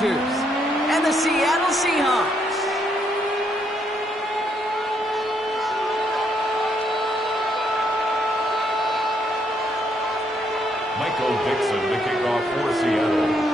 Chargers and the Seattle Seahawks. Michael Dixon to kick off for Seattle.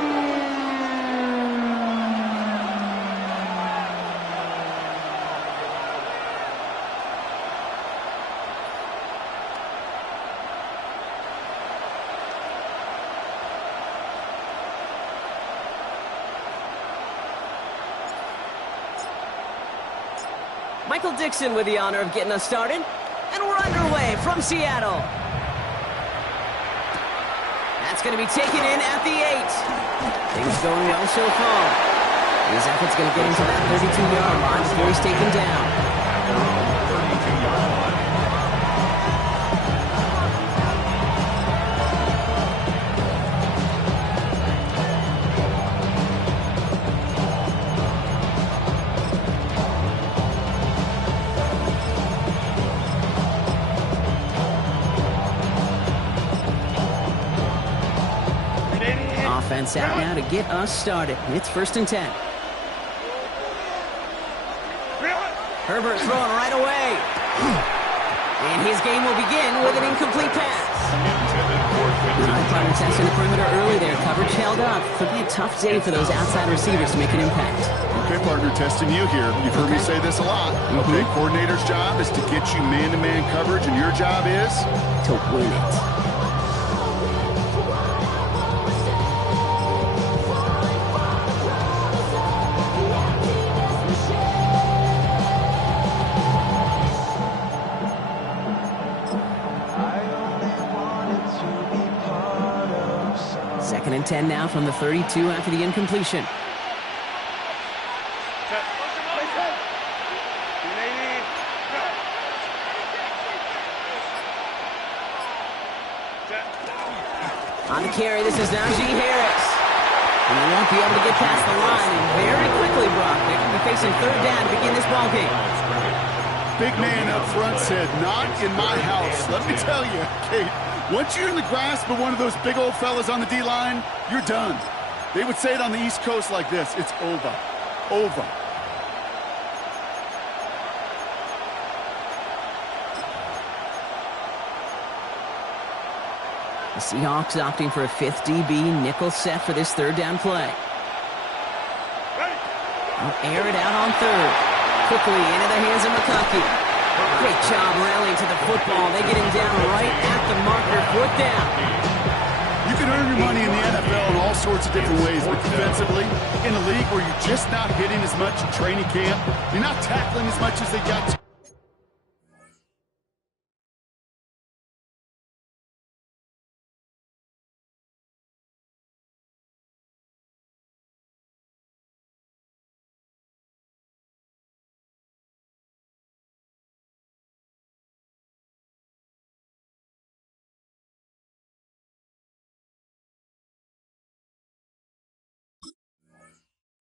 Michael Dixon with the honor of getting us started. And we're underway from Seattle. That's going to be taken in at the 8. Things going well so far. His effort's going to get him to that 32-yard line before he's taken down. 32-yard line. Offense out now to get us started. It's 1st and 10. Herbert throwing right away. And his game will begin with an incomplete pass. Partner testing the perimeter early there. Coverage held up. Could be a tough day for those outside receivers to make an impact. Okay, partner, testing you here. You've heard me say this a lot. Okay, coordinator's job is to get you man-to-man coverage, and your job is? To win it. Second and 10 now from the 32 after the incompletion. On the carry, this is Najee Harris. And they won't be able to get past the line. And very quickly, Brock, they're going to be facing 3rd down to begin this ball game. Big man up front said, not in my house. Let me tell you, Kate, once you're in the grasp of one of those big old fellas on the D-line, you're done. They would say it on the East Coast like this, it's over. Over. The Seahawks opting for a 5th DB nickel set for this 3rd down play. They'll air it out on 3rd. Quickly into the hands of McConkey. Great job rallying to the football. They get him down right at the marker. 4th down. You can earn your money in the NFL in all sorts of different ways, but defensively, in a league where you're just not hitting as much in training camp, you're not tackling as much as they got to.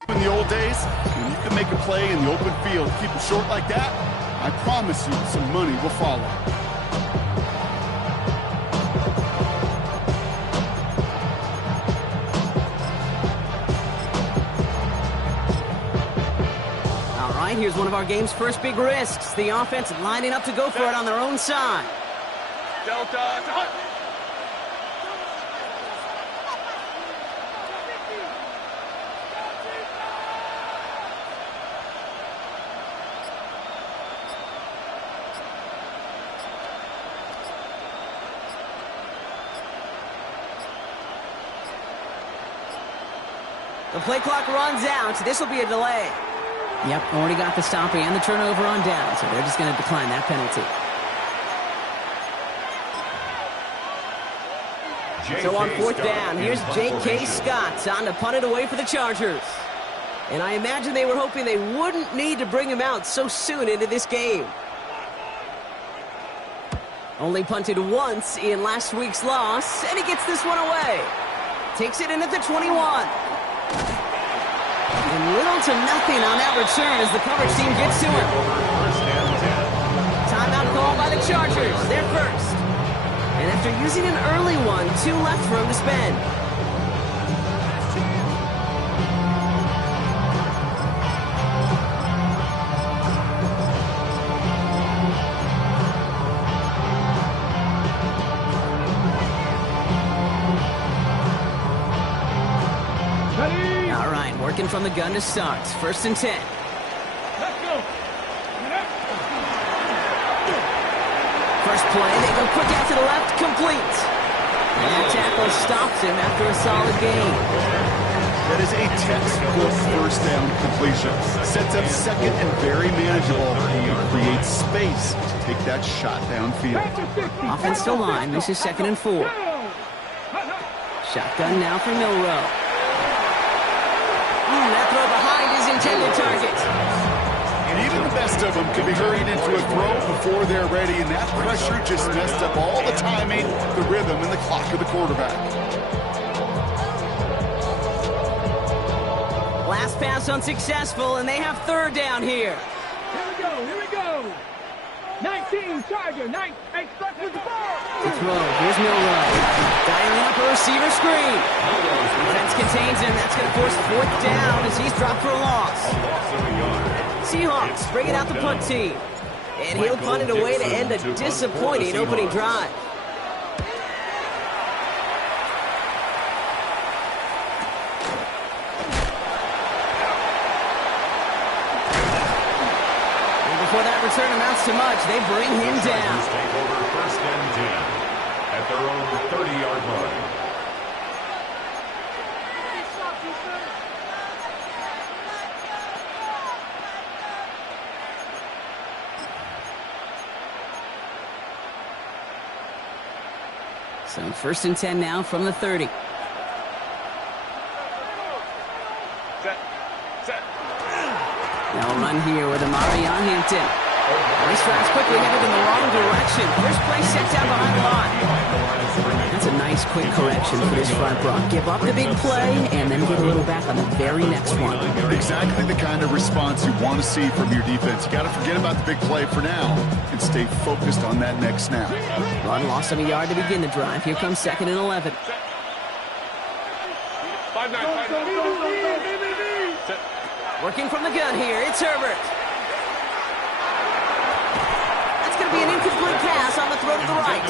In the old days, when you could make a play in the open field, keep it short like that, I promise you some money will follow. All right, here's one of our game's first big risks. The offense lining up to go for it on their own side. Delta. The play clock runs out. This will be a delay. Yep, already got the stop and the turnover on down, so they're just going to decline that penalty. So on 4th down, here's J.K. Scott on to punt it away for the Chargers. And I imagine they were hoping they wouldn't need to bring him out so soon into this game. Only punted once in last week's loss, and he gets this one away. Takes it in at the 21. And little to nothing on that return as the coverage team gets to him. Timeout call by the Chargers. They're first. And after using an early one, 2 left for him to spend. right, working from the gun to start. 1st and 10. Let's go. First play, they go quick out to the left, complete. And that tackle stops him after a solid gain. That is a textbook first down completion. Sets up second and very manageable. And creates space to take that shot downfield. Offensive line, this is 2nd and 4. Shotgun now for Milroe. That throw behind his intended target. And even the best of them can be hurried into a throw before they're ready, and that pressure just messed up all the timing, the rhythm, and the clock of the quarterback. Last pass unsuccessful, and they have 3rd down here. Here we go. 19, Charger, 9, 8, stuck with the ball. To throw, here's Milroe. Dialing up a receiver screen. Defense contains him. That's going to force 4th down as he's dropped for a loss. Seahawks bring it out the punt team. And he'll punt it away to end a disappointing opening drive. And before that return amounts to much, they bring him down. Take over 1st and 10 at their own 30-yard line. So 1st and 10 now from the 30. They'll run here with Amari on Hampton. This drive's quickly headed in the wrong direction. First play set down behind the line. That's a nice quick correction for this front block. Give up the big play and then get a little back on the very next one. Exactly the kind of response you want to see from your defense. You got to forget about the big play for now and stay focused on that next snap. Run lost of a yard to begin the drive. Here comes 2nd and 11. 5-9. Working from the gun here, it's Herbert. That's going to be an incomplete pass on the throw to the right.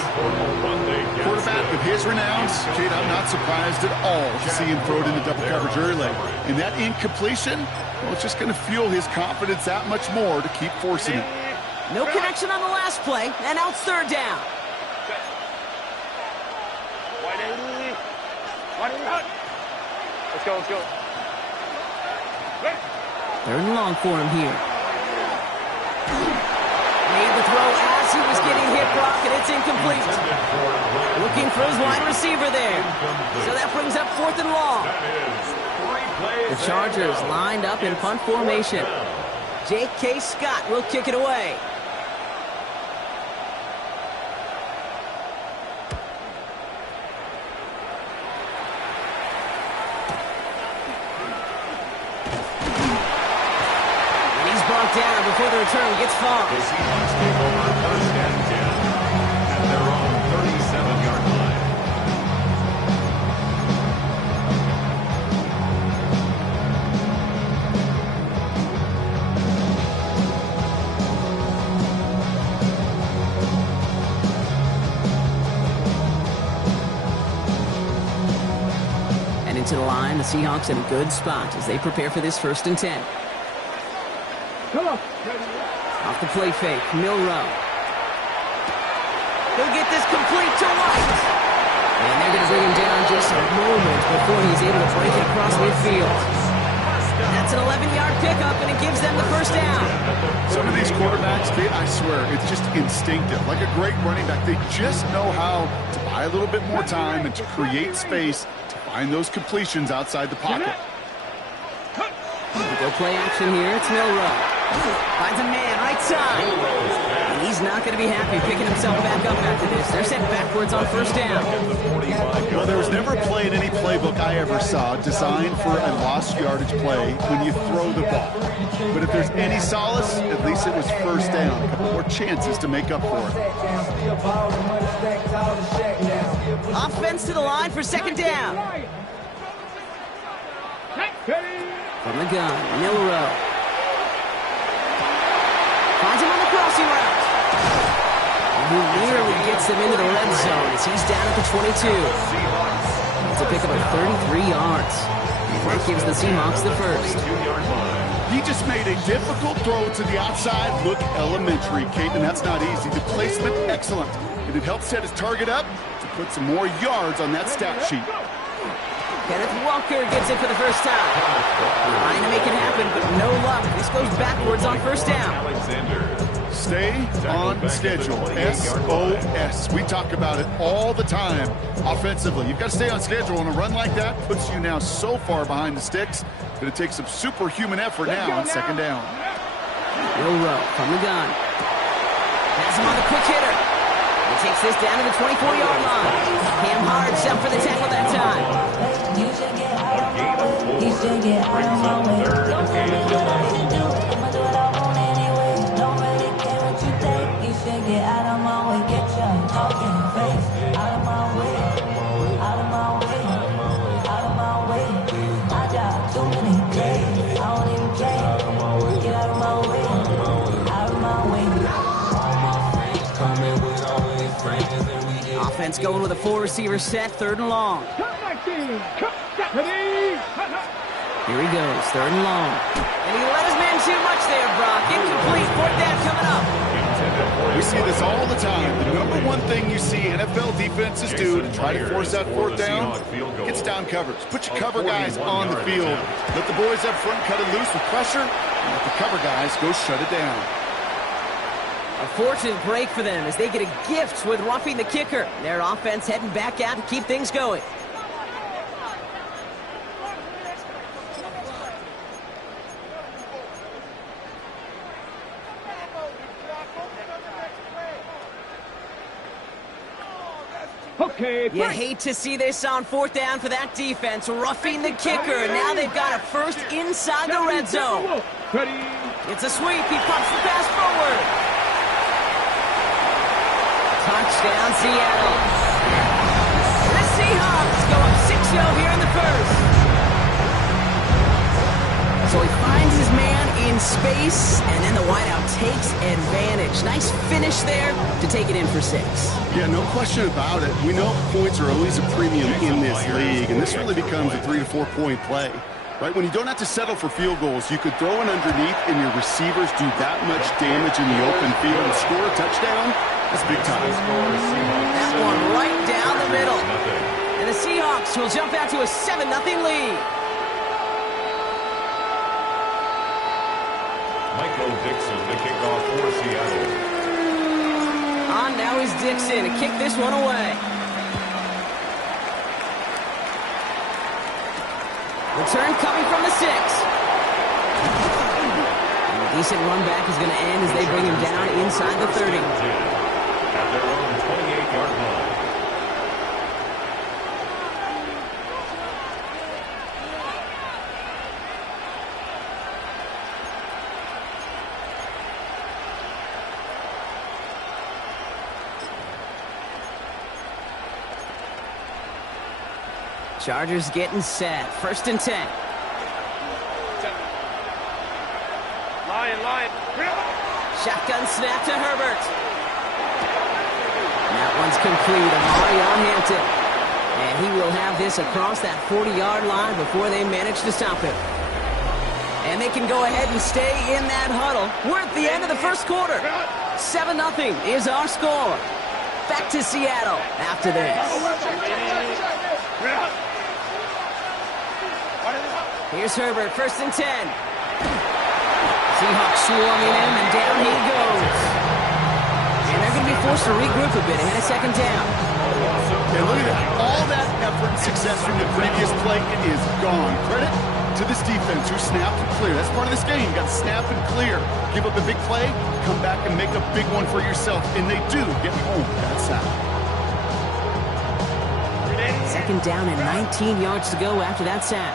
Quarterback of his renowns, Kate, I'm not surprised at all to see him throw it into double coverage early. And that incompletion, well, it's just going to fuel his confidence that much more to keep forcing it. No connection on the last play, and now it's 3rd down. Let's go. 3rd and long for him here. Made the throw as he was getting hit, Brock, and it's incomplete. Looking for his wide receiver there. So that brings up 4th and long. The Chargers lined up in punt formation. J.K. Scott will kick it away. Down before the return gets far. The Seahawks take over 1st and 10 at their own 37-yard line. And into the line, the Seahawks in a good spot as they prepare for this 1st and 10. Off the play fake, Milroe. He'll get this complete to White. And they're going to bring him down just a moment before he's able to break it across midfield. That's an 11-yard pickup, and it gives them the 1st down. Some of these quarterbacks, Kate, I swear, it's just instinctive. Like a great running back, they just know how to buy a little bit more time and to create space to find those completions outside the pocket. Go play action here, it's Milroe. Finds a man, right side. And he's not going to be happy picking himself back up after this. They're sent backwards on 1st down. Well, there was never a play in any playbook I ever saw designed for a lost yardage play when you throw the ball. But if there's any solace, at least it was 1st down. A couple more chances to make up for it. Offense to the line for 2nd down. From the gun, Milroe. Finds him on the crossing route. Who nearly gets them into the red zone as he's down at the 22. It's a pickup of 33 yards. That gives the Seahawks the first. 2-yard line. He just made a difficult throw to the outside look elementary, Kate, and that's not easy. The placement, excellent. And it helps set his target up to put some more yards on that stat sheet. Kenneth Walker gets it for the first time. Trying to make it happen, but no luck. This goes backwards on first down. Alexander. Stay on schedule. SOS. We talk about it all the time offensively. You've got to stay on schedule, and a run like that puts you now so far behind the sticks that it takes some superhuman effort now on second down. Will Rowe from the gun. Has him on the quick hitter. He takes this down to the 24-yard line. Cam Hard set for the tackle that time. A gain of 4 brings up third and Offense going with a 4-receiver set, third and long. Ready? Here he goes, third and long. And he let his man too much there, Brock. Incomplete, fourth down coming up. We see this all the time. The number one thing you see NFL defenses do to try to force that fourth down, gets down coverage. Put your cover guys on the field. Let the boys up front cut it loose with pressure, and let the cover guys go shut it down. A fortunate break for them as they get a gift with roughing the kicker. Their offense heading back out to keep things going. Okay, You hate to see this on fourth down for that defense, roughing the kicker, and now they've got a first inside the red zone. Ready? It's a sweep. He pops the pass forward. Touchdown, Seattle. The Seahawks go up 6-0 here in the first. So he finds his man in space, and then the wideout takes advantage. Nice finish there to take it in for 6. Yeah, no question about it. We know points are always a premium in this league, and this really becomes a 3 to 4 point play. Right, when you don't have to settle for field goals, you could throw it underneath and your receivers do that much damage in the open field and score a touchdown. That's big time. That one right down the middle. And the Seahawks will jump out to a 7-0 lead. Michael Dixon, the kickoff for Seattle. On now is Dixon to kick this one away. Return coming from the 6. And a decent run back is going to end as they bring him down inside the 30. At their own 28-yard line. Chargers getting set. First and 10. Lion. Shotgun snap to Herbert. And that one's complete. Amari on Hampton. And he will have this across that 40-yard line before they manage to stop him. And they can go ahead and stay in that huddle. We're at the end of the first quarter. 7-0 is our score. Back to Seattle after this. Here's Herbert, first and 10. Seahawks swarming him, and down he goes. And they're going to be forced to regroup a bit ahead of second down. And look at that. All that effort and success from the previous play, it is gone. Credit to this defense who snapped and clear. That's part of this game. You got to snap and clear. Give up a big play, come back and make a big one for yourself. And they do get home that sack. Second down and 19 yards to go after that sack.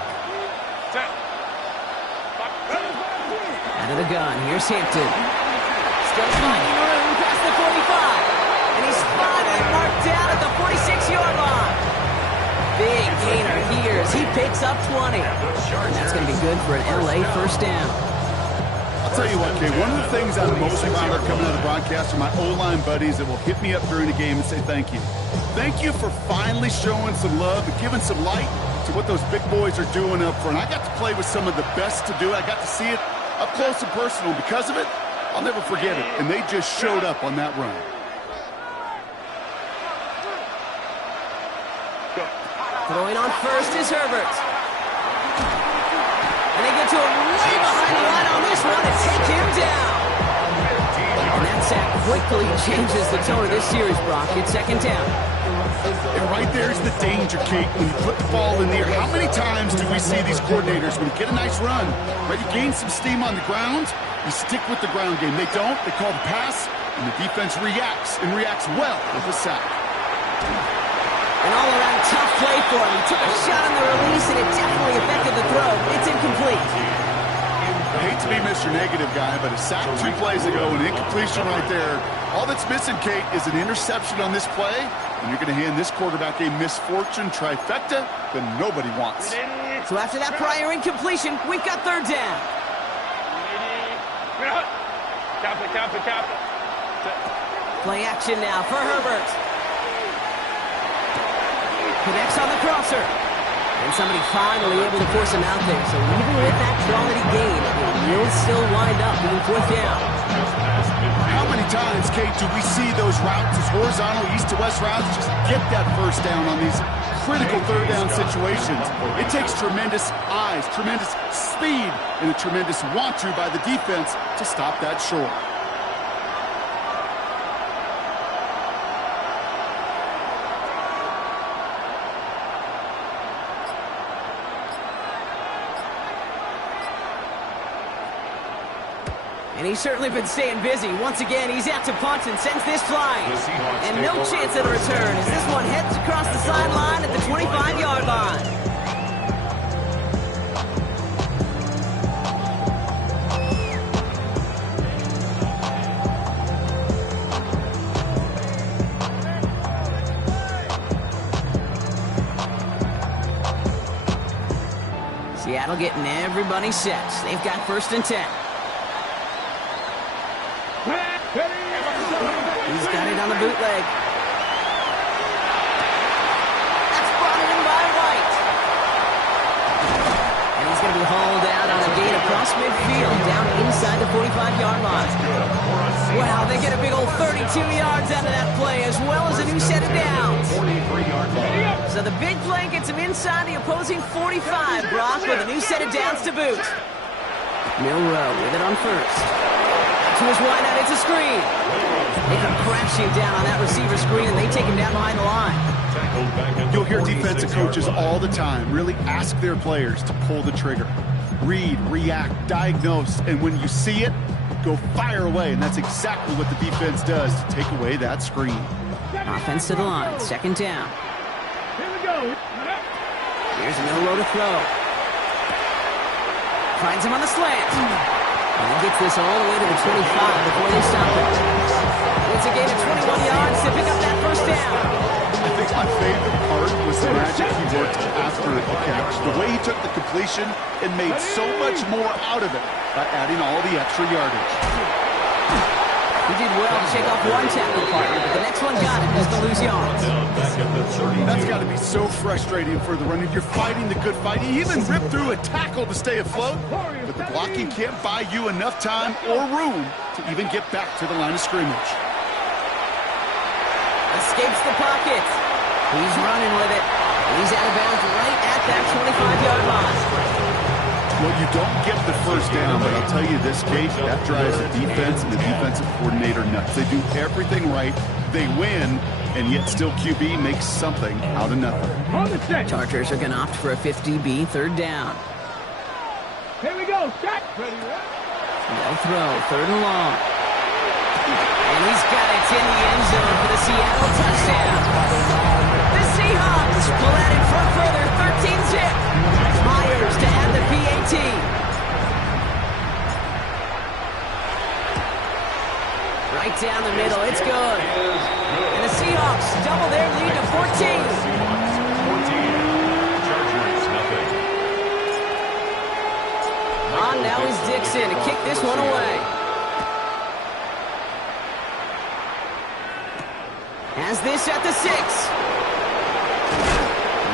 Out of the gun, here's Hampton. Still finding room past the 45. And he's spotted and marked down at the 46-yard line. Big gainer here as he picks up 20. And that's going to be good for an LA first down. I'll tell you what, Kay, one of the things I'm most proud of coming out of the broadcast are my O-line buddies that will hit me up during the game and say thank you. Thank you for finally showing some love and giving some light to what those big boys are doing up front. I got to play with some of the best to do it. I got to see it up close and personal. Because of it, I'll never forget it. And they just showed up on that run. Throwing on first is Herbert. And they get to him way behind the line on this one and take him down. And that sack quickly changes the tone of this series, Brock. It's second down. And right there's the danger, Kate, when you put the ball in the air. How many times do we see these coordinators, when you get a nice run, right, you gain some steam on the ground, you stick with the ground game. They don't. They call the pass, and the defense reacts, and reacts well with the sack. An all-around tough play for him. He took a shot on the release, and it definitely affected the throw. It's incomplete. I hate to be Mr. Negative guy, but a sack 2 plays ago, an incompletion right there. All that's missing, Kate, is an interception on this play, and you're going to hand this quarterback a misfortune trifecta that nobody wants. So after that prior incompletion, we've got third down. Play action now for Herbert. Connects on the crosser. And somebody finally able to force him out there. So even with that quality gain, it will still wind up being fourth down. How many times, Kate, do we see those routes, those horizontal east-to-west routes, just get that first down on these critical third down situations? It takes tremendous eyes, tremendous speed, and a tremendous want-to by the defense to stop that short. And he's certainly been staying busy. Once again, he's out to punt and sends this flying. And no chance at a return as this one heads across the sideline at the 25-yard line. Seattle getting everybody set. They've got first and 10. He's got it on the bootleg. That's brought in by White. And he's going to be hauled out on a gain across midfield, down inside the 45-yard line. Wow, they get a big old 32 yards out of that play, as well as a new set of downs. So the big play gets him inside the opposing 45, Brock, with a new set of downs to boot. Milroe with it on first. To his wideout, it's a screen. They come crashing down on that receiver screen, and they take him down behind the line. You'll hear defensive coaches all the time really ask their players to pull the trigger. Read, react, diagnose, and when you see it, go fire away. And that's exactly what the defense does to take away that screen. Offense to the line, second down. Here we go. Here's Milroe to throw. Finds him on the slant. And he gets this all the way to the 25 before they stop it. It's a gain of 21 yards to pick up that first down. I think my favorite part was the magic he worked after the catch. The way he took the completion and made so much more out of it by adding all the extra yardage. He did well to shake off one tackle partner, but the next one got him as to lose yards. That's got to be so frustrating for the runner. You're fighting the good fight. He even ripped through a tackle to stay afloat, but the blocking can't buy you enough time or room to even get back to the line of scrimmage. Escapes the pocket. He's running with it. He's out of bounds right at that 25-yard line. Well, you don't get the first down, but I'll tell you this, Kate, that drives the defense and the defensive coordinator nuts. They do everything right. They win, and yet still QB makes something out of nothing. Chargers are going to opt for a 50B third down. Here we go. Set. They'll throw, third and long. And he's got it in the end zone for the Seattle touchdown. The Seahawks pull out in front further, 13-zip. Myers to add the PAT. Right down the middle, it's good. And the Seahawks double their lead to 14. 14. Chargers, nothing. On now is Dixon to kick this one away. Has this at the 6.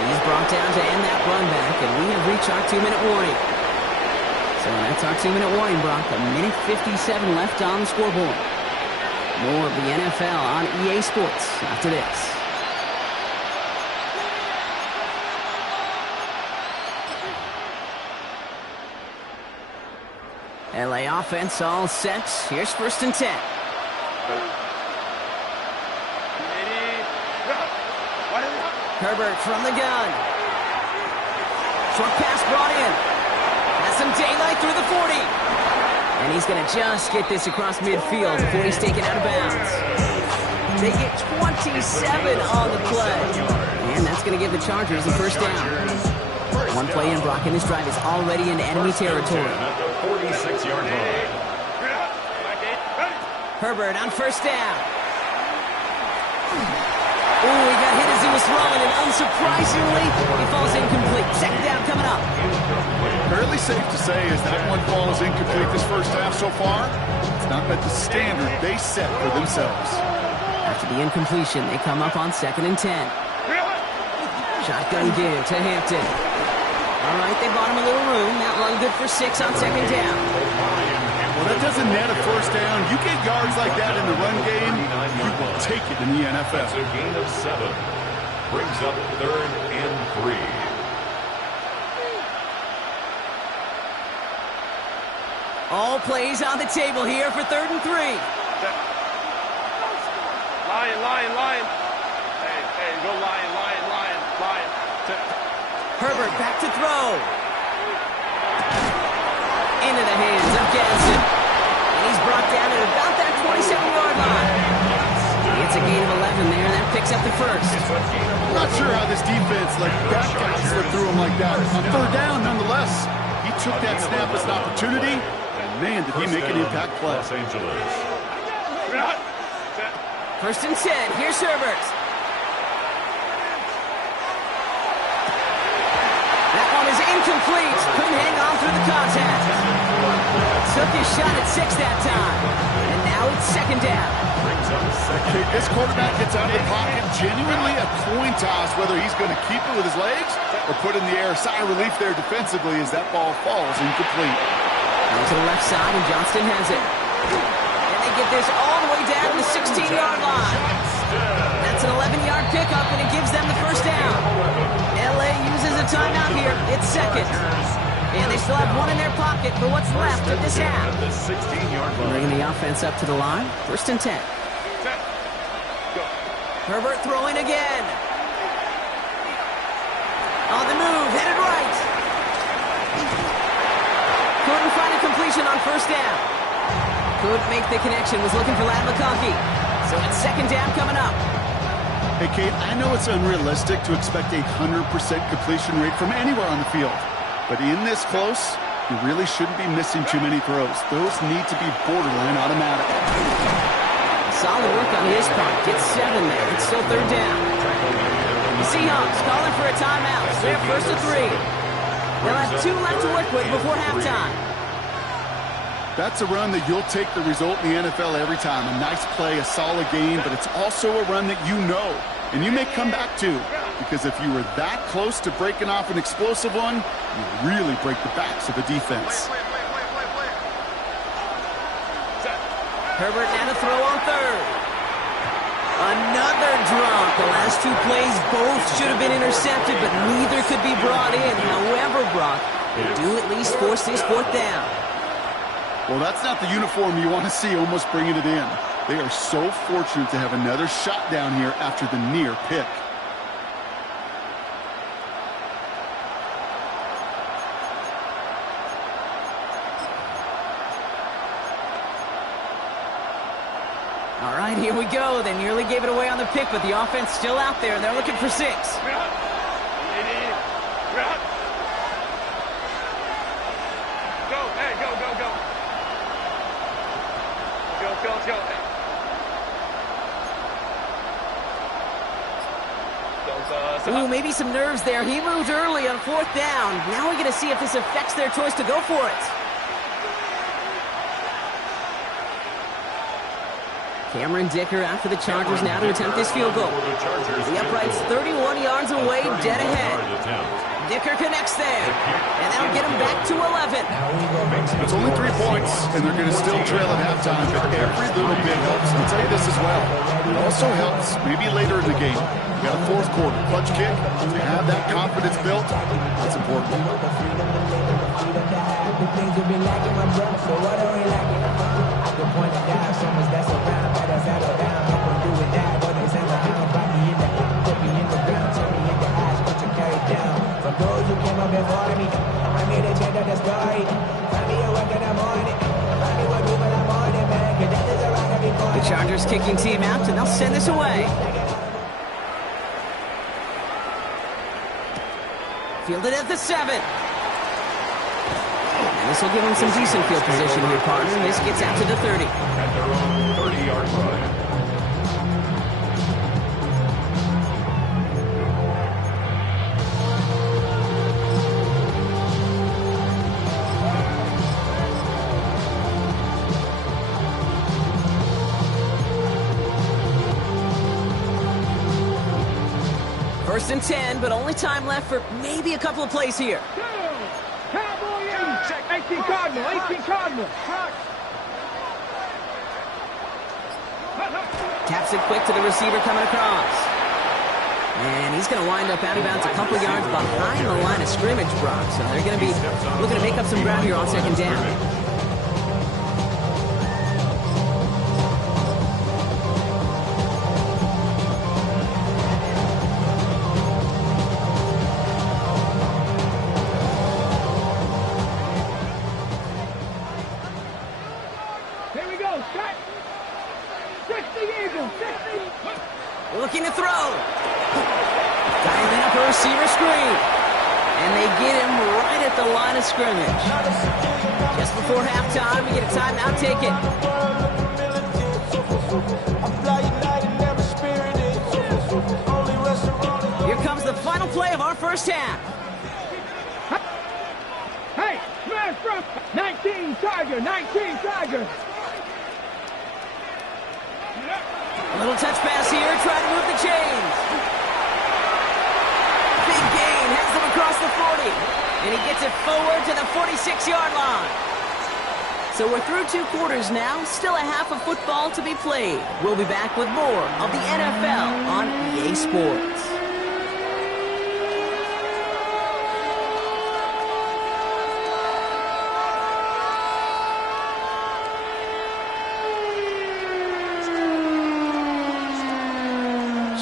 He's brought down to end that run back, and we have reached our 2-minute warning. So that's our 2-minute warning, Brock. 1:57 left on the scoreboard. More of the NFL on EA Sports after this. LA offense all set. Here's 1st and 10. Herbert from the gun. Short pass brought in. Has some daylight through the 40. And he's going to just get this across midfield before he's taken out of bounds. They get 27 on the play. And that's going to give the Chargers the 1st down. One play in, Brock, and this drive is already in enemy territory. At the 46-yard line. Herbert on 1st down. Ooh, he got hit as he was throwing, and unsurprisingly, he falls incomplete. 2nd down coming up. Fairly safe to say as that one falls incomplete this first half so far, it's not met the standard they set for themselves. After the incompletion, they come up on 2nd and 10. Shotgun give to Hampton. All right, they bought him a little room. That run good for 6 on 2nd down. Well, that doesn't net a 1st down. You get yards like that in the run game, you will take it in the NFL. That's a gain of 7. Brings up 3rd and 3. All plays on the table here for 3rd and 3. Lion. Hey, go lion. Herbert back to throw. Into the hands of Gadsden. And he's brought down at about that 27-yard line. It's a gain of 11 there. That picks up the 1st. I'm not sure how this defense let that guy slip through him like that. On 3rd down, nonetheless, he took that snap as an opportunity, and man, did he make an impact play. Los Angeles. 1st and 10. Here's Herbert. That one is incomplete. Couldn't hang on through the contact. Took his shot at 6 that time. And now it's 2nd down. Okay, this quarterback gets out of the pocket, genuinely a coin toss whether he's going to keep it with his legs or put in the air. Sigh of relief there defensively as that ball falls incomplete. Now to the left side, and Johnston has it. And they get this all the way down to the 16-yard line. That's an 11-yard pickup, and it gives them the 1st down. LA uses a timeout here. It's 2nd. And they still have one in their pocket for what's left of this half. The 16-yard line. Bringing the offense up to the line. 1st and 10. Herbert throwing again. On the move, headed right. Couldn't find a completion on 1st down. Couldn't make the connection, was looking for Ladd McConkey. So it's 2nd down coming up. Hey, Kate, I know it's unrealistic to expect a 100% completion rate from anywhere on the field. But in this close, you really shouldn't be missing too many throws. Those need to be borderline automatic. Solid work on his part. Gets 7 there. It's still 3rd down. The Seahawks calling for a timeout. So they're 1st and 3. They'll have 2 left to work with before halftime. That's a run that you'll take the result in the NFL every time. A nice play, a solid game, but it's also a run that you know, and you may come back to. Because if you were that close to breaking off an explosive one, you really break the backs of the defense. Herbert now to throw on 3rd. Another drop. The last 2 plays both should have been intercepted, but neither could be brought in. However, Brock, they do at least force this 4th down. Well, that's not the uniform you want to see almost bringing it in. They are so fortunate to have another shot down here after the near pick. All right, here we go. They nearly gave it away on the pick, but the offense still out there. They're looking for 6. Ooh, maybe some nerves there. He moved early on 4th down. Now we're going to see if this affects their choice to go for it. Cameron Dicker out for the Chargers now to attempt this field goal. The upright's 31 yards away, dead ahead. Dicker connects there, and that'll get him back to 11. It's only 3 points, and they're going to still trail at halftime, but every little bit helps. I'll tell you this as well. It also helps maybe later in the game. You got a fourth quarter clutch kick. To have that confidence built, that's important. The Chargers kicking team out, and they'll send this away. Fielded at the 7. And this will give them some decent field position here, partner. This gets out to the 30. At their own 30-yard line. First and 10, but only time left for maybe a couple of plays here. Cowboy in. 18 Cardinal. 18 Cardinal. Taps it quick to the receiver coming across. And he's going to wind up out of bounds a couple yards behind the line of scrimmage, Brock. So they're going to be looking to make up some ground here on second down. Looking to throw. Dialing up a receiver screen. And they get him right at the line of scrimmage. Just before halftime, we get a timeout. Take it. Here comes the final play of our first half. Hey, smash from 19 Tiger. 19 Tiger. A little touch pass here, trying to move the chains. Big gain, has them across the 40. And he gets it forward to the 46-yard line. So we're through 2 quarters now, still a half of football to be played. We'll be back with more of the NFL on EA Sports.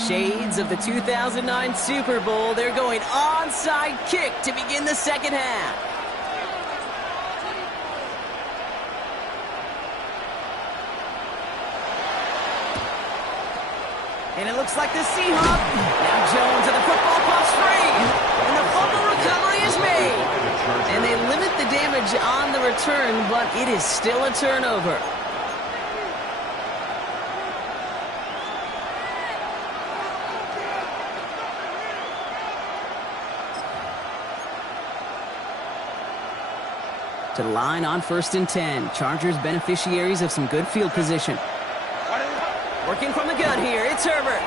Shades of the 2009 Super Bowl. They're going onside kick to begin the second half. And it looks like the Seahawks. Now Jones and the football pops free. And the fumble recovery is made. And they limit the damage on the return, but it is still a turnover. To the line on first and 10. Chargers beneficiaries of some good field position. Working from the gun here, it's Herbert.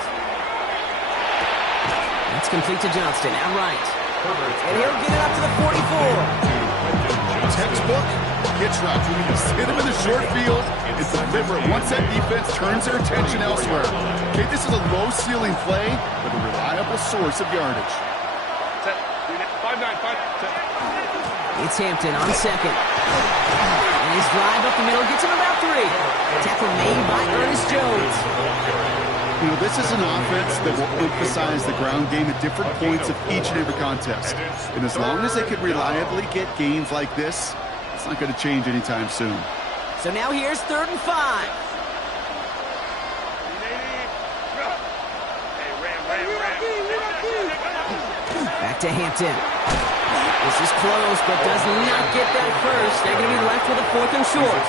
That's complete to Johnston, outright. And he'll get it up to the 44. Textbook hitch route. Just hit him in the short field and deliver it once that defense turns their attention elsewhere. Okay, this is a low-ceiling play, but a reliable source of yardage. 5-9-5. It's Hampton on second. And his drive up the middle gets him about 3. Tackle made by Ernest Jones. You know, this is an offense that will emphasize the ground game at different points of each and every contest. And as long as they can reliably get gains like this, it's not going to change anytime soon. So now here's 3rd and 5. Back to Hampton. This is close, but does not get that first. They're going to be left with a 4th and short.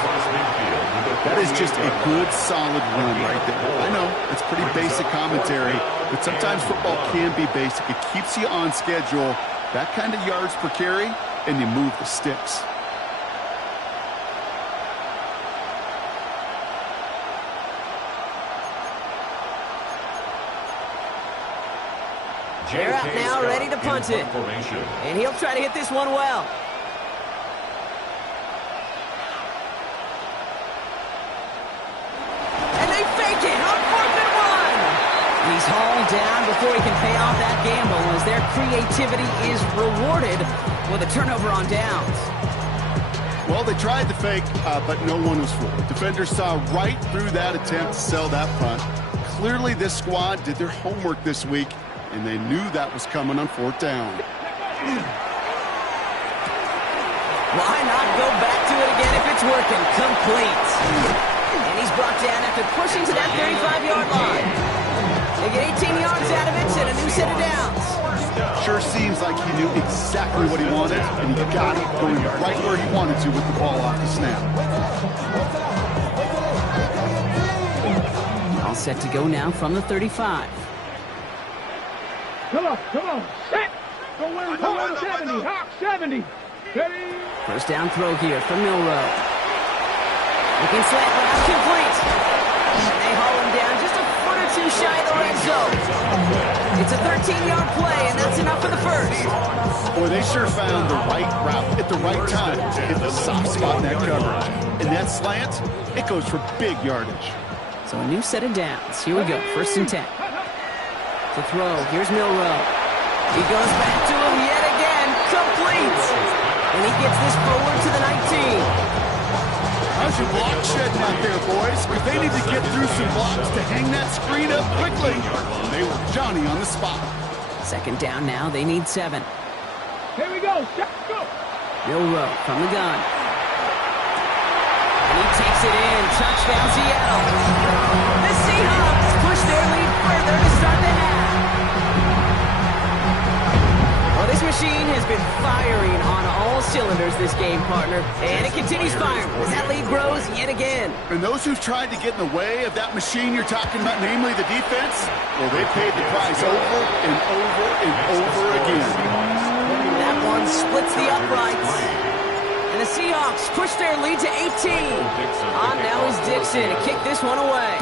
That is just a good, solid run right there. I know, it's pretty basic commentary, but sometimes football can be basic. It keeps you on schedule, that kind of yards per carry, and you move the sticks. They're out now, ready to punt it. And he'll try to hit this one well. And they fake it on 4th and 1. He's hauled down before he can pay off that gamble as their creativity is rewarded with a turnover on downs. Well, they tried the fake, but no one was fooled. Defenders saw right through that attempt to sell that punt. Clearly, this squad did their homework this week, and they knew that was coming on 4th down. Why not go back to it again if it's working? Complete. And he's brought down after pushing to that 35-yard line. They get 18 yards out of it and a new set of downs. Sure seems like he knew exactly what he wanted, and he got it going right where he wanted to with the ball off the snap. All set to go now from the 35. Come on. Set. Go in 70. Hawk 70. Ready. First down throw here from Milroe. Looking slant route, complete. They haul him down just a foot or two shy of the red zone. It's a 13-yard play, and that's enough for the first. Boy, they sure found the right route at the right time to hit the soft spot in that coverage. And that slant, it goes for big yardage. So a new set of downs. Here we go, 1st and 10. To throw, here's Milroe. He goes back to him yet again, complete. And he gets this forward to the 19. How's your block shedding out there, boys? Because they need to get through some blocks to hang that screen up quickly. They were Johnny on the spot. 2nd down now, they need 7. Here we go. Set. Go. Milroe from the gun. And he takes it in. Touchdown, Seattle. The Seahawks push their lead further to start the half. Well, this machine has been firing on all cylinders this game, partner. And it continues firing as that lead grows yet again. And those who've tried to get in the way of that machine you're talking about, namely the defense, well, they paid the price over and over and over again. That one splits the uprights. And the Seahawks push their lead to 18. On now is Dixon to kick this one away.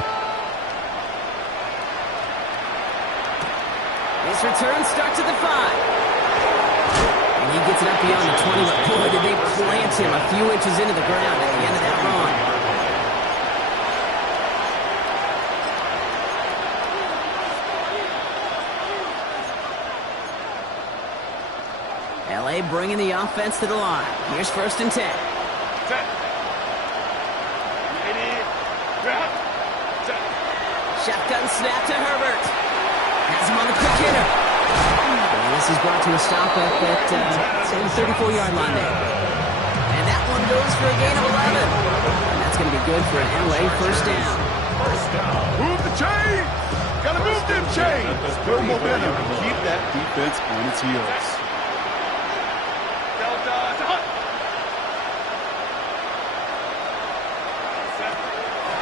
His return starts at the 5. And he gets it up beyond the 20, but boy, did they plant him a few inches into the ground at the end of that run. LA bringing the offense to the line. Here's 1st and 10. Set. Ready. Drop. Set. Shotgun snap to Herbert. Has him on the quick hitter. And this is brought to a stop at that 34-yard line there. And that one goes for a gain of 11. And that's going to be good for an LA 1st down. Move the chain! Gotta move them chains! Build momentum and keep that defense on its heels.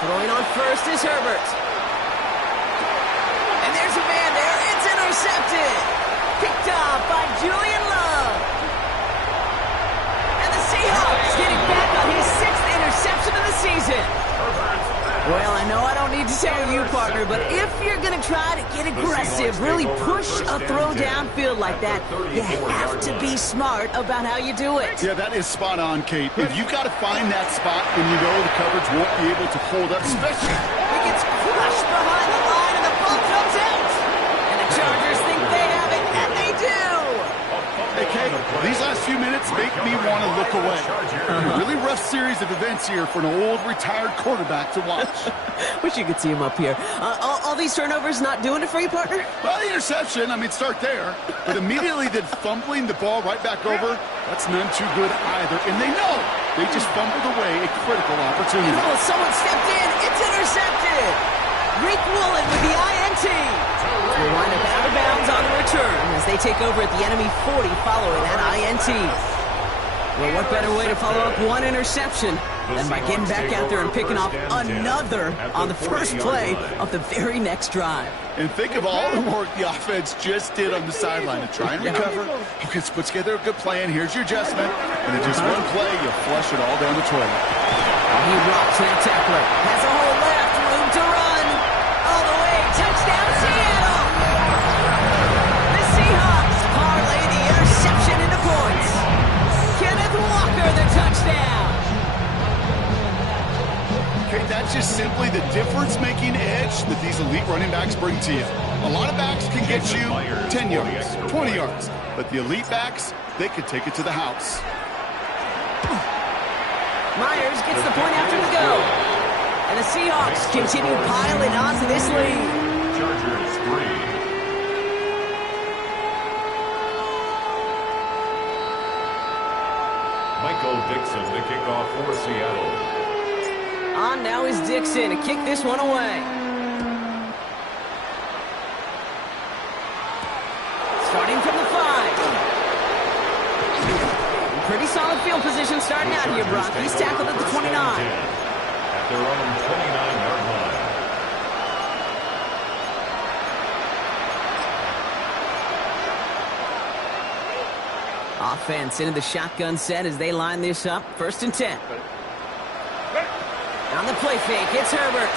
Throwing on first is Herbert. And there's a man there. It's intercepted. Picked off by Julian Love. And the Seahawks getting back on his 6th interception of the season. Well, I know I don't need to tell you, partner, but if you're going to try to get aggressive, really push a throw downfield like that, you have to be smart about how you do it. Yeah, that is spot on, Kate. If you got to find that spot when you know the coverage won't be able to hold up, especially... He gets crushed behind the line, and the ball comes out. And the Chargers think they have it, and they do. Hey, Kate, these last few minutes make me want to look away. A really rough series of events here for an old retired quarterback to watch. Wish you could see him up here. All these turnovers not doing it for you, partner? Well, the interception, I mean, start there. But immediately then fumbling the ball right back over, that's none too good either. And they know they just fumbled away a critical opportunity. Oh, someone stepped in. It's intercepted. Rick Woolen with the INT. We'll wind up out of bounds on the return as they take over at the enemy 40 following that INT. Well, what better way to follow up one interception than by getting back out there and picking off another on the first play of the very next drive. And think of all the work the offense just did on the sideline to try and recover. Okay, let's put together a good plan. Here's your adjustment. And in just one play, you flush it all down the toilet. And he rocks that tackler. Has a hole left, room to run. All the way, touchdown Seattle! The Okay, that's just simply the difference-making edge that these elite running backs bring to you. A lot of backs can get you 10 yards, 20 yards, but the elite backs, they could take it to the house. Myers gets the point after the go. And the Seahawks continue piling on to this lead. Chargers 3. Michael Dixon, the kickoff for Seattle. On now is Dixon to kick this one away. Starting from the 5. Pretty solid field position starting out here, Brock. He's tackled at the 29. At their own 29-yard line. Offense into the shotgun set as they line this up. 1st and 10. On the play fake, it's Herbert.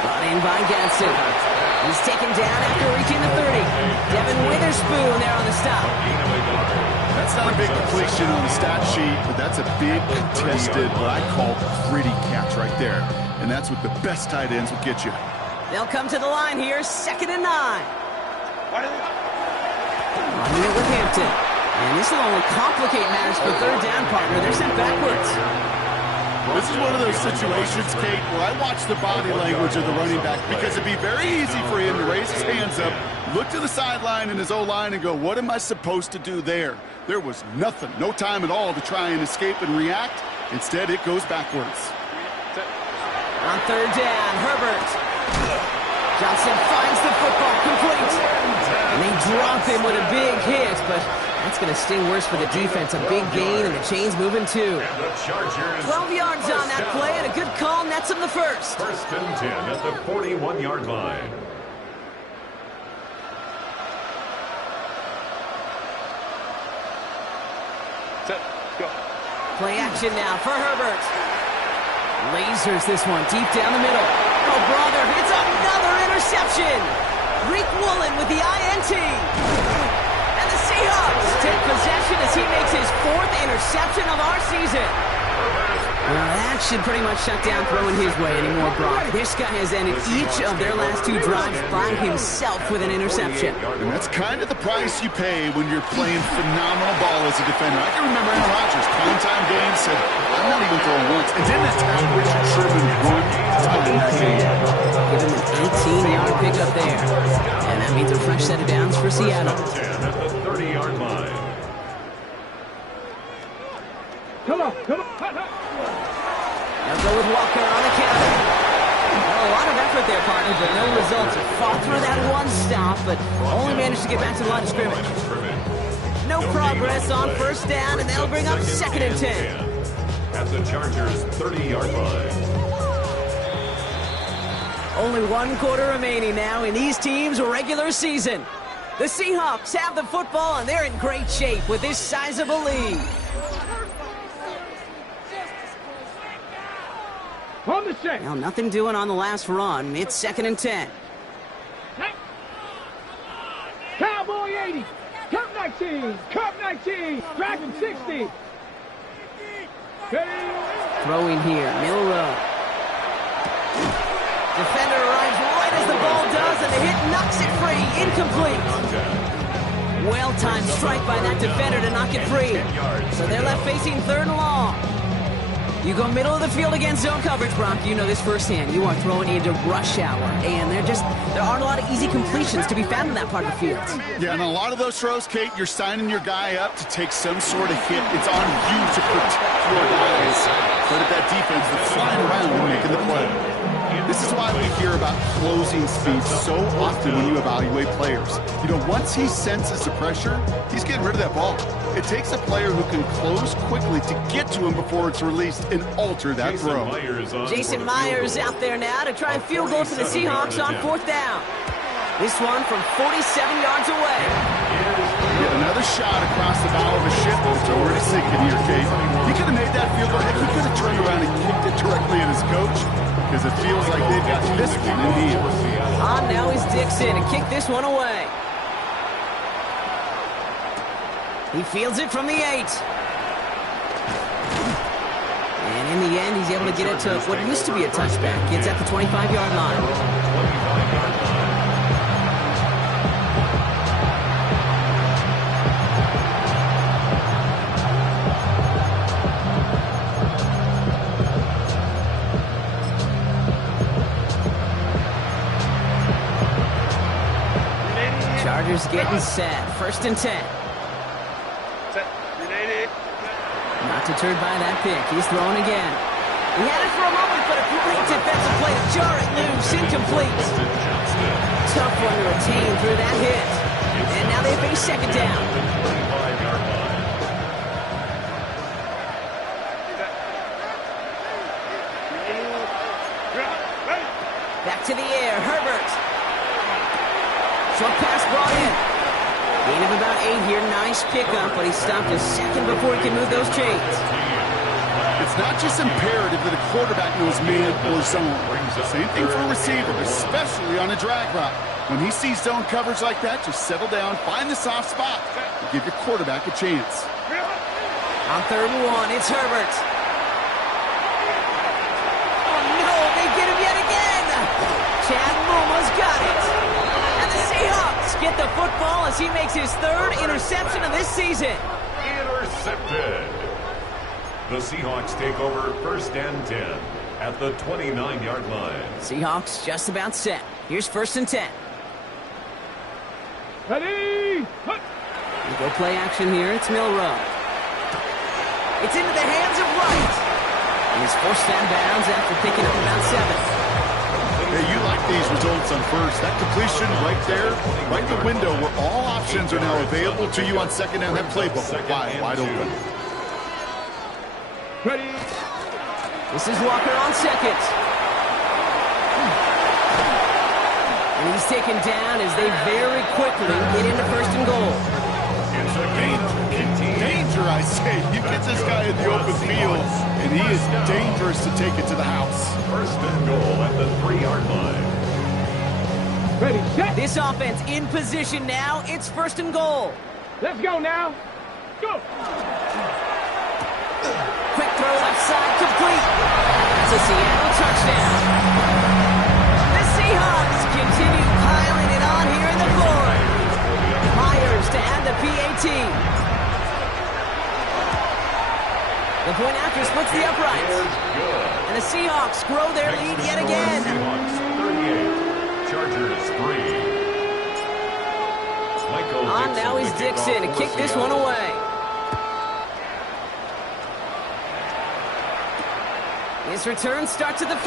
Brought in by Gadsden. He's taken down after reaching the 30. Devin Witherspoon there on the stop. That's not a big completion on the stat sheet, but that's a big contested, what I call gritty catch right there. And that's what the best tight ends will get you. They'll come to the line here, 2nd and 9. Running it with Hampton. And this will only complicate matters for 3rd down, partner. They're sent backwards. This is one of those situations, Kate, where I watch the body language of the running back because it'd be very easy for him to raise his hands up, look to the sideline in his O-line and go, what am I supposed to do there? There was nothing, no time at all to try and escape and react. Instead, it goes backwards. On 3rd down, Herbert. Johnson finds the football complete. And they drop him with a big hit, but that's going to sting worse for the defense. A big gain, and the chain's moving too. 12 yards on that play, and a good call nets him the first. 1st and 10 at the 41-yard line. Set, go. Play action now for Herbert. Lasers this one deep down the middle. Oh, brother, it's another interception. Reek Woolen with the INT. And the Seahawks take possession as he makes his 4th interception of our season. Well, that should pretty much shut down throwing his way anymore, Brock. This guy has ended each of their last 2 drives by himself with an interception. And that's kind of the price you pay when you're playing phenomenal ball as a defender. I can remember Aaron Rodgers, primetime game, said, I'm not even throwing once. And didn't attack Richard Sherman one time that game. Give him an 18-yard pickup there. And that means a fresh set of downs for Seattle. 10 at the 30-yard line. Come on. They'll go with Walker on the counter. Well, a lot of effort there, partner, but no results. Fought through that one stop, but only managed to get back to the line of scrimmage. No progress on 1st down, and that'll bring up 2nd and 10. At the Chargers' 30-yard line. Only 1 quarter remaining now in these teams' regular season. The Seahawks have the football, and they're in great shape with this sizable lead. On the check. Now, nothing doing on the last run. It's 2nd and 10. Cowboy 80. Curve 19. Curve 19. Dragon 60. Throwing here, Milrow. Defender arrives right as the ball does, and the hit knocks it free. Incomplete. Well-timed strike by that defender to knock it free. So they're left facing 3rd and long. You go middle of the field against zone coverage, Brock. You know this firsthand. You are throwing into rush hour, and there aren't a lot of easy completions to be found in that part of the field. Yeah, and a lot of those throws, Kate, you're signing your guy up to take some sort of hit. It's on you to protect your guys. But at that defense, they're flying around and making the play. This is why we hear about closing speed so often when you evaluate players. You know, once he senses the pressure, he's getting rid of that ball. It takes a player who can close quickly to get to him before it's released and alter that throw. Jason Myers out there now to try and field goal for the Seahawks on 4th down. This one from 47 yards away. Yet another shot across the bow of a ship that's already sinking here, Kate. He could have made that field goal. Heck, he could have turned around and kicked it directly at his coach because it feels like they've got this one in hand. On now is Dixon to kick this one away. He fields it from the 8. And in the end, he's able to get it to what used to be a touchback. Gets at the 25-yard line. 25-yard line. Chargers getting set. 1st and 10. Not deterred by that pick. He's throwing again. He had it for a moment, but a great defensive play to jar it loose. Incomplete. Tough one to retain through that hit. And now they face 2nd down. 25-yard line. Back to the air. Herbert. Short pass brought in. Gain of about 8 here. Nice pickup, but he stopped a second before he can move those chains. It's not just imperative that a quarterback knows man or zone. Same thing for a receiver, especially on a drag route. When he sees zone coverage like that, just settle down, find the soft spot, and give your quarterback a chance. On 3rd and 1, it's Herbert. Oh no, they get him yet again. Chad Muma's got it. And the Seahawks get the football as he makes his 3rd interception of this season. Intercepted. The Seahawks take over 1st and 10 at the 29-yard line. Seahawks just about set. Here's 1st and 10. Ready? We go play action here. It's Milroe. It's into the hands of Wright. And he's forced out of bounds after picking up about 7. Hey, you like these results on 1st. That completion right there, right the window where all options are now available to you on 2nd down. That playbook wide open. Ready? This is Walker on 2nd. And he's taken down as they very quickly get into 1st and goal. It's a Danger, I say. You get this guy in the open field, and he is dangerous to take it to the house. 1st and goal at the 3-yard line. Ready, set. This offense in position now. It's 1st and goal. Let's go now. Go. Quick throw left side, complete. That's a Seattle touchdown. The Seahawks continue piling it on here in the 4th. Myers to add the PAT. The point after splits the uprights. And the Seahawks grow their lead yet again. Seahawks 38, Chargers 3. Michael On now is Dixon to kick this one away. His return starts at the 5.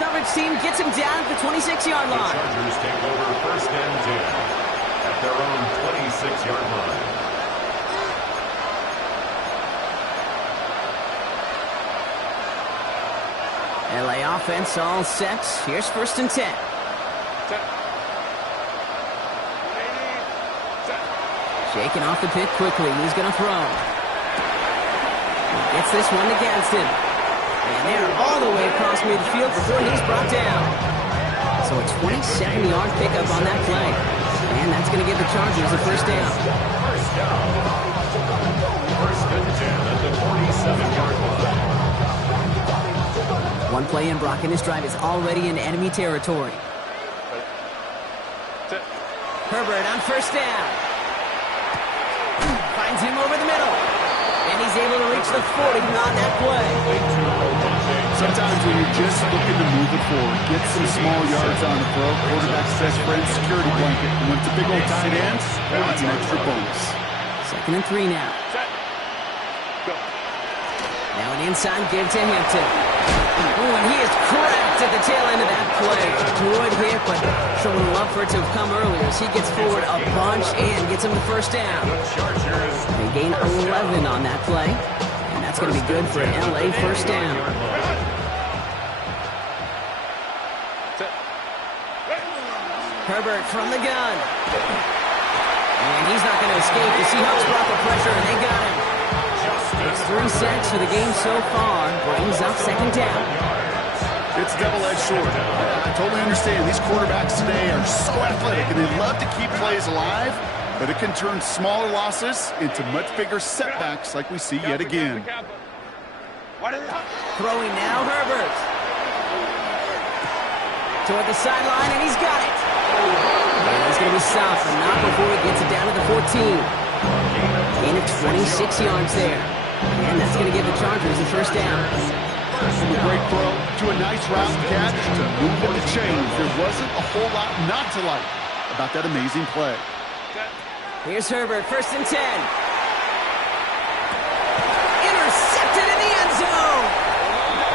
Coverage team gets him down at the 26-yard The line. Chargers take over 1st and 10 at their own 26-yard line. LA offense all set. Here's 1st and 10. Shaking off the pick quickly. He's going to throw. Gets this one to Gadsden. And they're all the way across midfield before he's brought down. So a 27-yard pickup on that play. And that's going to give the Chargers a 1st down. 1st and 10 at the 47-yard line. One play in, Brock, and his drive is already in enemy territory. Herbert on 1st down. Finds him over the middle. And he's able to reach the 40 on that play. Sometimes when you're just looking to move it forward, get some small yards on the throw, quarterback's best friend, security blanket. And when it's a big old tight end, that's an extra bonus. 2nd and 3 now. Now an inside give to Hampton. Oh, and he is cracked at the tail end of that play. Good hit, but someone would love for it to have come earlier as he gets forward a bunch and gets him the 1st down. They gain 11 on that play, and that's going to be good for an LA 1st down. Herbert from the gun. And he's not going to escape. The Seahawks brought the pressure, and they got him. It's 3 sacks for the game so far. Brings up 2nd down. It's double-edged sword. I totally understand. These quarterbacks today are so athletic, and they love to keep plays alive, but it can turn smaller losses into much bigger setbacks like we see yet again. Throwing now, Herbert. Toward the sideline, and he's got it. And he's going to be stopped, but not before he gets it down to the 14. Gain of 26 yards there. And that's going to give the Chargers a first down. From a great throw to a nice route catch to move the chains. There wasn't a whole lot not to like about that amazing play. Here's Herbert, 1st and 10. Intercepted in the end zone.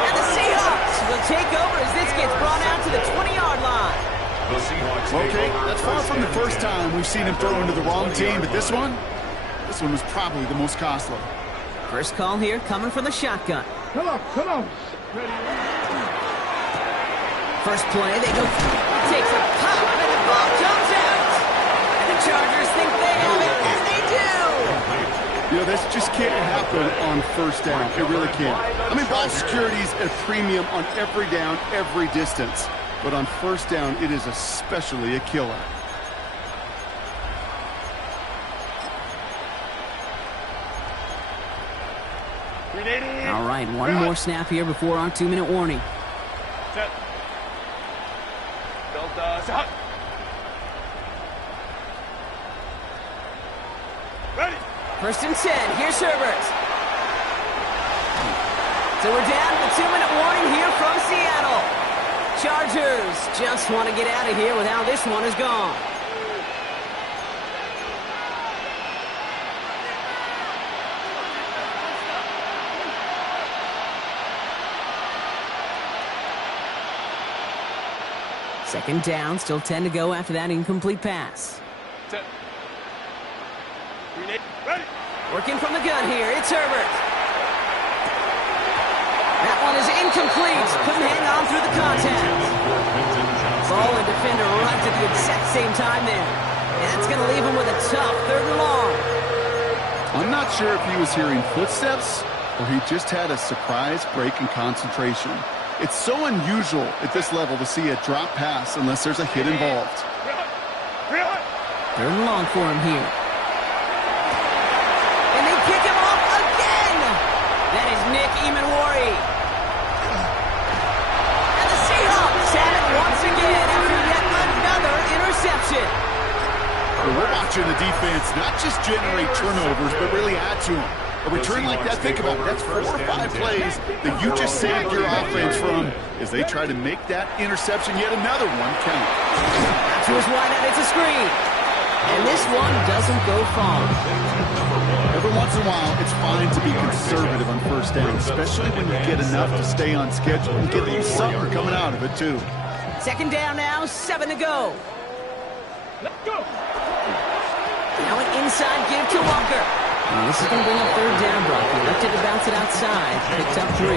And the Seahawks will take over as this gets brought out to the 20-yard line. The Seahawks Okay, that's far from the first time we've seen him throw into the wrong team, but this one was probably the most costly. First call here coming from the shotgun. Come on, come on. First play, they go, takes a pop, and the ball comes out. And the Chargers think they have it, and they do. You know, this just can't happen on first down. It really can't. I mean, ball security's at a premium on every down, every distance. But on first down, it is especially a killer. All right, one more snap here before our 2-minute warning. Ready. 1st and 10, here's Herbert. So we're down to the 2-minute warning here from Seattle. Chargers just want to get out of here with how this one is gone. Second down, still 10 to go after that incomplete pass. Ready. Working from the gun here, it's Herbert. That one is incomplete. Couldn't hang on through the contact. Ball and defender right at the exact same time there. And that's going to leave him with a tough 3rd and long. I'm not sure if he was hearing footsteps or he just had a surprise break in concentration. It's so unusual at this level to see a drop pass unless there's a hit involved. 3rd and long for him here. And they kick him off again. That is Nick Emanwari. And the Seahawks have it once again after yet another interception. Well, we're watching the defense not just generate turnovers, but really add to them. A return like that, think about it, that's 4 or 5 plays that you just saved your offense from as they try to make that interception, yet another one count. To his wide out, it's a screen. And this one doesn't go far. Every once in a while, it's fine to be conservative on first down, especially when you get enough to stay on schedule and get you something coming out of it, too. 2nd down now, 7 to go. Let's go. Now an inside give to Walker. And this is going to bring up 3rd down, Brock. He elected to bounce it outside. Picked up 3.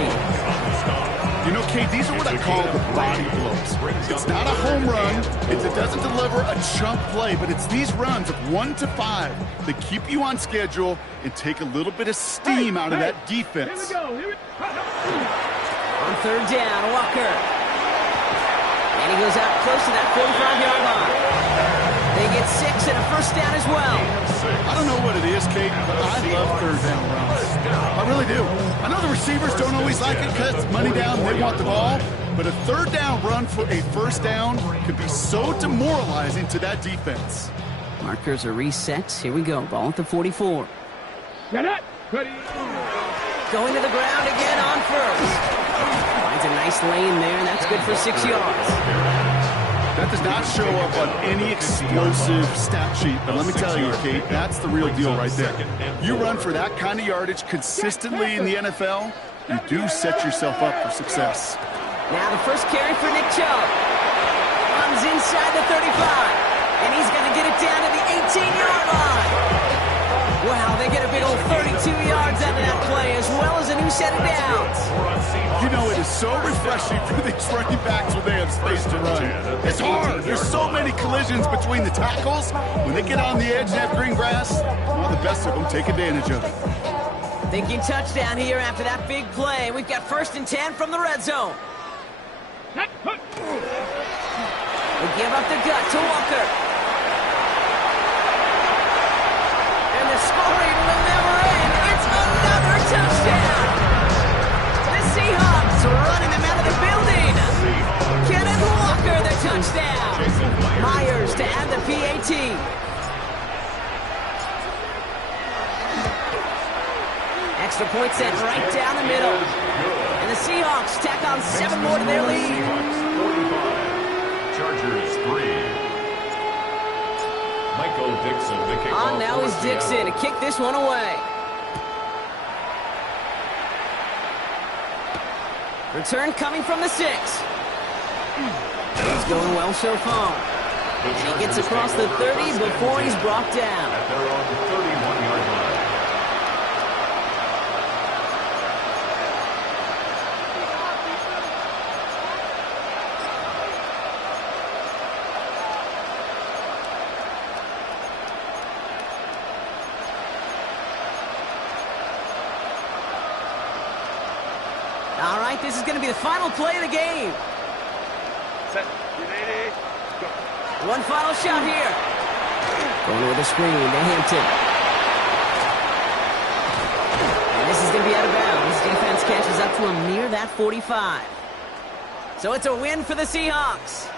You know, Kate, these are what I call the body blows. It's not a home run. It doesn't deliver a chunk play, but it's these runs of 1 to 5 that keep you on schedule and take a little bit of steam out of that defense. Here we go. On 3rd down, Walker. And he goes out close to that 45-yard line. They get 6 and a first down as well. I don't know what it is, Kate, but I love 3rd down runs. I really do. I know the receivers don't always like it because it's money down, they want the ball, but a 3rd down run for a first down can be so demoralizing to that defense. Markers are reset. Here we go. Ball at the 44. Get it. Ready. Going to the ground again on 1st. Finds a nice lane there, and that's good for 6 yards. That does not show up on any explosive stat sheet, but let me tell you, Kate, that's the real deal right there. You run for that kind of yardage consistently in the NFL, you do set yourself up for success. Now the first carry for Nick Chubb. Runs inside the 35, and he's going to get it down to the 18-yard line. Wow, they get a big old 32 yards out of that play, as well as a new set of downs. You know, it is so refreshing for these running backs when they have space to run. It's hard. There's so many collisions between the tackles. When they get on the edge and have green grass, well, the best of them take advantage of it. Thinking touchdown here after that big play. We've got 1st and 10 from the red zone. They give up the gut to Walker. And the scoring will never end. It's another touchdown. Extra point set right down the middle. And the Seahawks tack on 7 more to their lead. Seahawks 45, Chargers 3. Michael Dixon to kick off. On now is Dixon to kick this one away. Return coming from the 6. He's going well so far. He gets across the 30 before he's brought down. At their own 31-yard line. All right, this is going to be the final play of the game. Set. Get ready. Go. One final shot here. Going with a screen to Hampton. And this is going to be out of bounds. Defense catches up to him near that 45. So it's a win for the Seahawks.